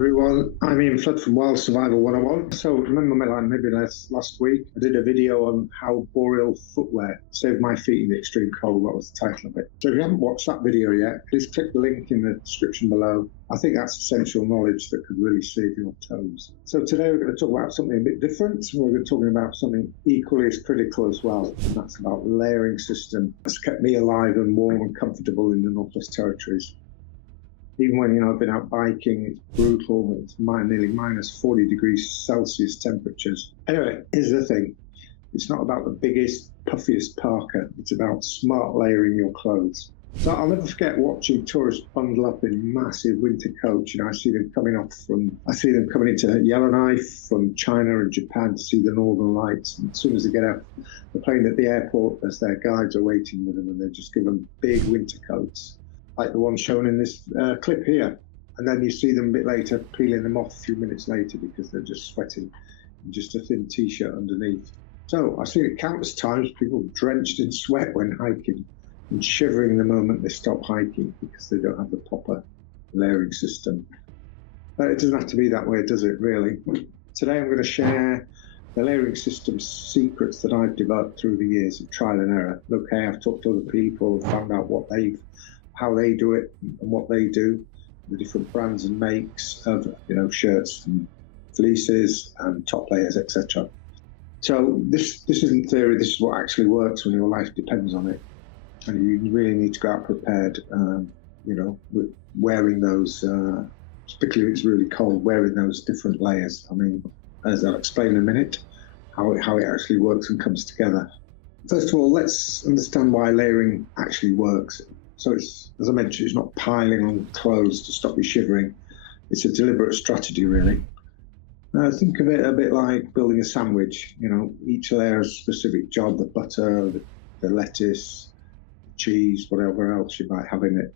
Everyone, I'm Ian Flood from Wild Survival 101. So remember me like maybe last week, I did a video on how boreal footwear saved my feet in the extreme cold. That was the title of it. So if you haven't watched that video yet, please click the link in the description below. I think that's essential knowledge that could really save your toes. So today we're going to talk about something a bit different. We're going to be talking about something equally as critical as well. And that's about layering system that's kept me alive and warm and comfortable in the Northwest Territories. Even when, I've been out biking, it's brutal. It's nearly minus 40 degrees Celsius temperatures. Anyway, here's the thing. It's not about the biggest, puffiest parka. It's about smart layering your clothes. So I'll never forget watching tourists bundle up in massive winter coats. I see them coming into Yellowknife from China and Japan to see the Northern Lights. And as soon as they get off the plane at the airport, as their guides are waiting with them, and they just give them big winter coats, like the one shown in this clip here. And then you see them a bit later peeling them off a few minutes later because they're just sweating in just a thin t-shirt underneath. So I've seen it countless times, people drenched in sweat when hiking and shivering the moment they stop hiking because they don't have the proper layering system. But it doesn't have to be that way, does it, really? Today I'm going to share the layering system secrets that I've developed through the years of trial and error. Okay, I've talked to other people, found out how they do it and what they do, the different brands and makes of shirts and fleeces and top layers, etc. So this isn't theory. This is what actually works when your life depends on it, and you really need to go out prepared. With wearing those, particularly if it's really cold, wearing those different layers. I mean, as I'll explain in a minute, how it actually works and comes together. First of all, let's understand why layering actually works. So it's, as I mentioned, it's not piling on clothes to stop you shivering. It's a deliberate strategy, really. Think of it a bit like building a sandwich. Each layer has a specific job: the butter, the lettuce, cheese, whatever else you might have in it.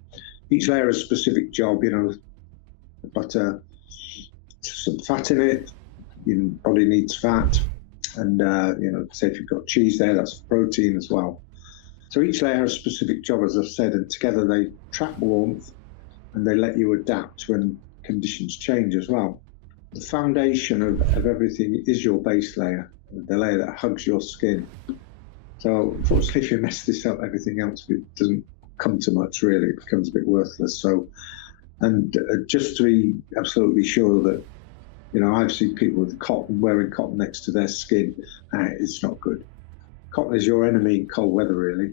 Each layer has a specific job. The butter, some fat in it. Your body needs fat, and say if you've got cheese there, that's protein as well. So each layer has a specific job, as I've said, and together they trap warmth and they let you adapt when conditions change as well. The foundation of everything is your base layer, the layer that hugs your skin. So unfortunately, if you mess this up, everything else doesn't come to much, really. It becomes a bit worthless. So, and just to be absolutely sure that, I've seen people with wearing cotton next to their skin. It's not good. Cotton is your enemy in cold weather, really.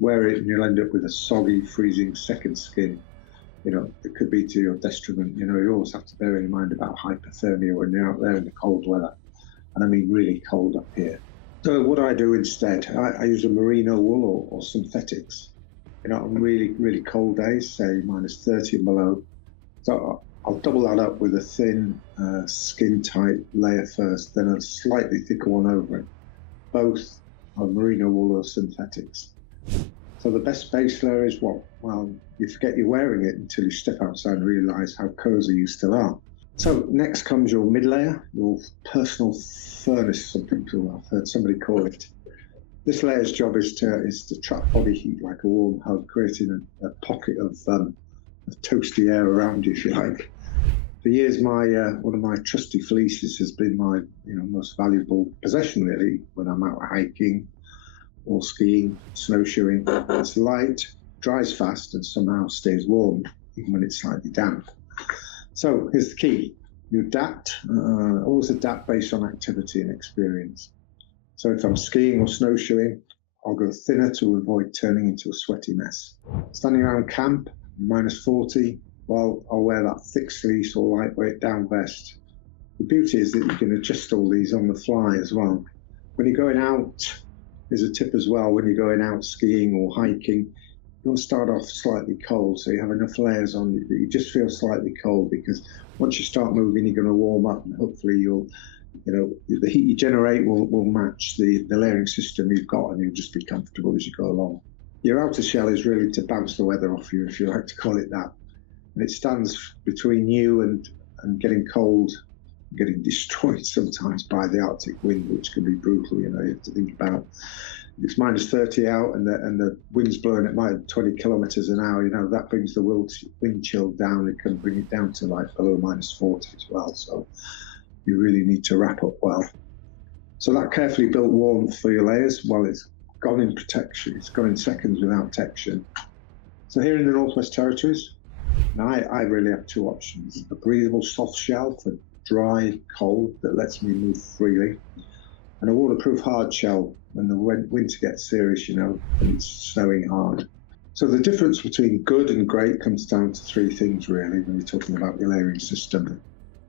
Wear it and you'll end up with a soggy, freezing second skin. It could be to your detriment. You always have to bear in mind about hypothermia when you're out there in the cold weather. And I mean really cold up here. So what do I do instead? I use a merino wool or synthetics. On really, really cold days, say minus 30 and below. So I'll double that up with a thin, skin-tight layer first, then a slightly thicker one over it. Both are merino wool or synthetics. So the best base layer is what? Well, you forget you're wearing it until you step outside and realise how cosy you still are. So next comes your mid layer, your personal furnace, some people I've heard somebody call it. This layer's job is to trap body heat like a warm hug, creating a pocket of toasty air around you, if you like. For years, one of my trusty fleeces has been my most valuable possession, really, when I'm out hiking or skiing, snowshoeing. It's light, dries fast, and somehow stays warm, even when it's slightly damp. So here's the key. You adapt, always adapt based on activity and experience. So if I'm skiing or snowshoeing, I'll go thinner to avoid turning into a sweaty mess. Standing around camp, minus 40, well, I'll wear that thick fleece or lightweight down vest. The beauty is that you can adjust all these on the fly as well. When you're going out, there's a tip as well, when you're going out skiing or hiking, you want to start off slightly cold, so you have enough layers on that you just feel slightly cold, because once you start moving, you're going to warm up, and hopefully the heat you generate will match the layering system you've got, and you'll just be comfortable as you go along. Your outer shell is really to bounce the weather off you, if you like to call it that. And it stands between you and getting cold, getting destroyed sometimes by the Arctic wind, which can be brutal. You have to think about it's minus 30 out and the wind's blowing at minus 20 kilometers an hour, that brings the wind chill down. It can bring it down to like below minus 40 as well. So you really need to wrap up well. So that carefully built warmth for your layers, well, it's gone in protection. It's gone in seconds without protection. So here in the Northwest Territories, now I really have two options: a breathable soft shell for dry cold that lets me move freely, and a waterproof hard shell when the winter gets serious, and it's snowing hard. So the difference between good and great comes down to three things really when you're talking about your layering system.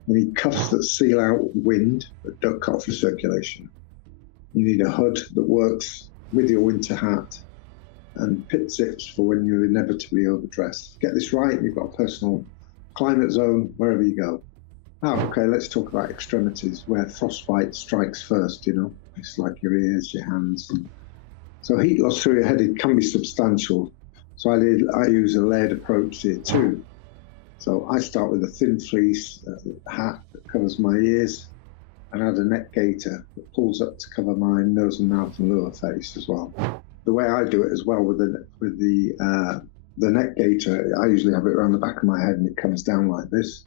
You need cuffs that seal out wind but don't cut off your circulation. You need a hood that works with your winter hat, and pit zips for when you're inevitably overdressed. Get this right, you've got a personal climate zone wherever you go. Now, okay, let's talk about extremities where frostbite strikes first, It's like your ears, your hands. So heat loss through your head, it can be substantial. So I use a layered approach here too. So I start with a thin fleece hat that covers my ears, and add a neck gaiter that pulls up to cover my nose and mouth and lower face as well. The way I do it as well with the neck gaiter, I usually have it around the back of my head and it comes down like this,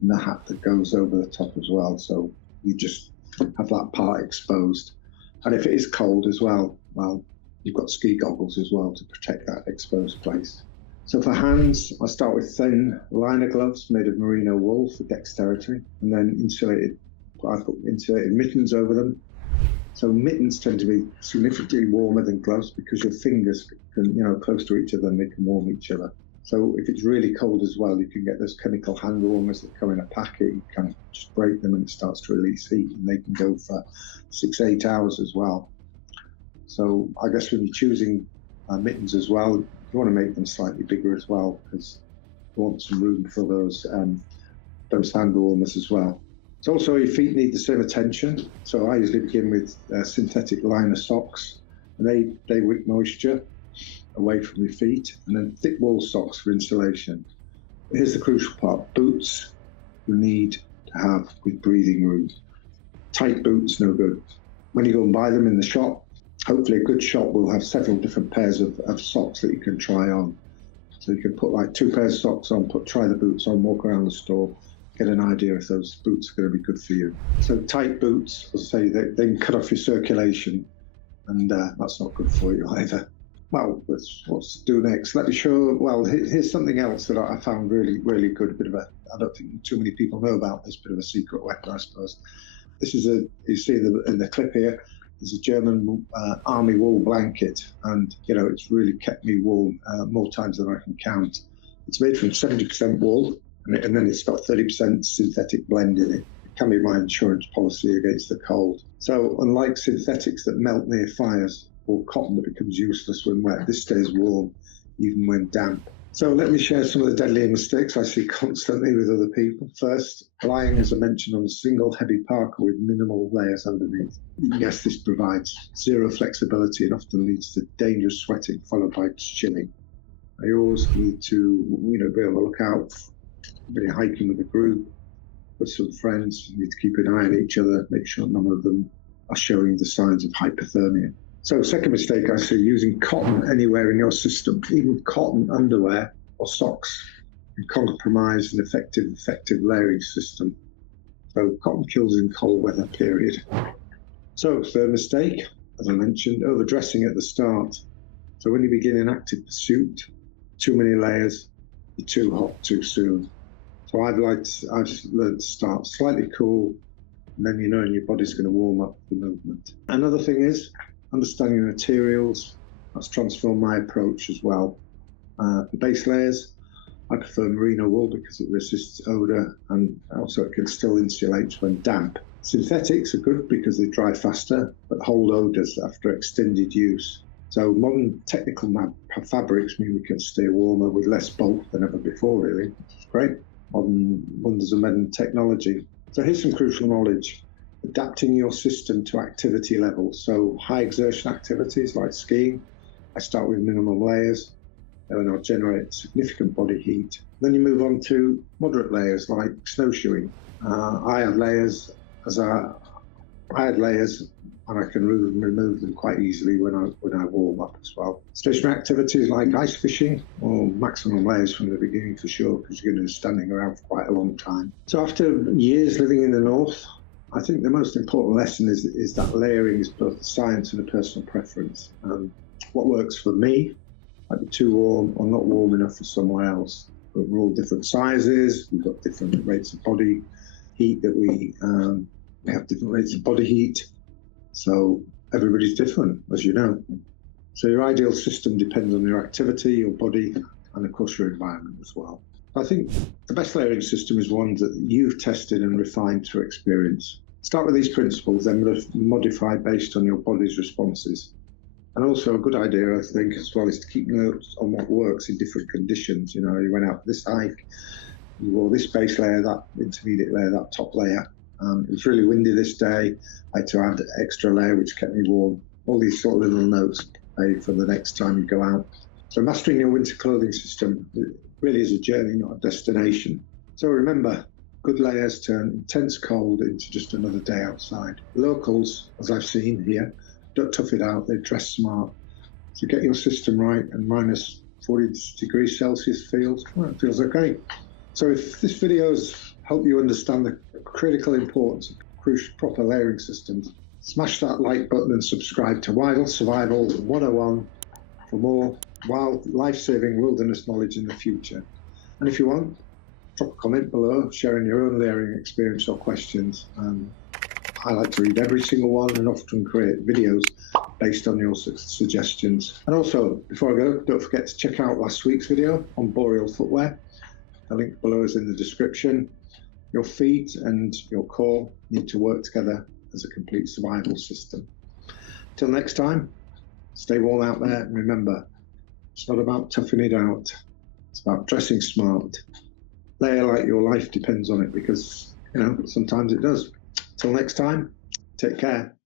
and the hat that goes over the top as well. So you just have that part exposed. And if it is cold as well, you've got ski goggles as well to protect that exposed place. So for hands, I start with thin liner gloves made of merino wool for dexterity, and then I put insulated mittens over them. So mittens tend to be significantly warmer than gloves because your fingers can, close to each other, and they can warm each other. So if it's really cold as well, you can get those chemical hand warmers that come in a packet. You can just break them and it starts to release heat, and they can go for 6-8 hours as well. So I guess when you're choosing mittens as well, you want to make them slightly bigger as well because you want some room for those hand warmers as well. So also your feet need the same attention. So I usually begin with synthetic liner socks, and they wick moisture away from your feet, and then thick wool socks for insulation. Here's the crucial part: boots you need to have with breathing room. Tight boots, no good. When you go and buy them in the shop, hopefully a good shop will have several different pairs of socks that you can try on. So you can put like 2 pairs of socks on, try the boots on, walk around the store, get an idea if those boots are going to be good for you. So tight boots, as I say, they can cut off your circulation, and that's not good for you either. Well, let's do next. Let me show, here's something else that I found really, really good. I don't think too many people know about this, bit of a secret weapon, I suppose. This is you see in the clip here, there's a German army wool blanket, and it's really kept me warm more times than I can count. It's made from 70% wool, and then it's got 30% synthetic blend in it. It can be my insurance policy against the cold. So unlike synthetics that melt near fires, or cotton that becomes useless when wet, this stays warm even when damp. So let me share some of the deadly mistakes I see constantly with other people. First, lying, as I mentioned, on a single heavy parka with minimal layers underneath. Yes, this provides zero flexibility and often leads to dangerous sweating followed by chilling. You always need to be able to look out when you're hiking with a group, with some friends. You need to keep an eye on each other, make sure none of them are showing the signs of hypothermia. So second mistake I see, using cotton anywhere in your system. Even cotton underwear or socks can compromise an effective layering system. So cotton kills in cold weather, period. So third mistake, as I mentioned, overdressing at the start. So when you begin an active pursuit, too many layers, you're too hot too soon. So I've learned to start slightly cool, and then your body's going to warm up for the movement. Another thing is understanding the materials. That's transformed my approach as well. For base layers, I prefer merino wool because it resists odor, and also it can still insulate when damp. Synthetics are good because they dry faster but hold odors after extended use. So modern technical fabrics mean we can stay warmer with less bulk than ever before, really, which is great. Modern wonders of modern technology. So here's some crucial knowledge. Adapting your system to activity levels. So high exertion activities like skiing, I start with minimum layers, and then I'll generate significant body heat. Then you move on to moderate layers like snowshoeing. I had layers and I can remove them quite easily when I warm up as well. Stationary activities like ice fishing, or maximum layers from the beginning for sure, because you're going to be standing around for quite a long time. So after years living in the north, I think the most important lesson is that layering is both a science and a personal preference. What works for me might be too warm or not warm enough for someone else. But we're all different sizes. We've got different rates of body heat that we have different rates of body heat. So everybody's different, as you know. So your ideal system depends on your activity, your body, and of course your environment as well. I think the best layering system is one that you've tested and refined through experience. Start with these principles, then modify based on your body's responses. And also a good idea, I think, as well, is to keep notes on what works in different conditions. You know, you went out for this hike, you wore this base layer, that intermediate layer, that top layer. It was really windy this day. I had to add an extra layer, which kept me warm. All these sort of little notes for the next time you go out. So mastering your winter clothing system really is a journey, not a destination. So remember, good layers turn intense cold into just another day outside. Locals, as I've seen here, don't tough it out, they dress smart. So get your system right, and minus 40 degrees Celsius feels okay. So if this video's helped you understand the critical importance of proper layering systems, smash that like button and subscribe to Wild Survival 101 for more wild, life-saving wilderness knowledge in the future. And if you want, drop a comment below sharing your own layering experience or questions. I like to read every single one and often create videos based on your suggestions. And also, before I go, don't forget to check out last week's video on boreal footwear. The link below is in the description. Your feet and your core need to work together as a complete survival system. Till next time, stay warm out there, and remember, it's not about toughing it out. It's about dressing smart. Layer like your life depends on it, because, you know, sometimes it does. Till next time, take care.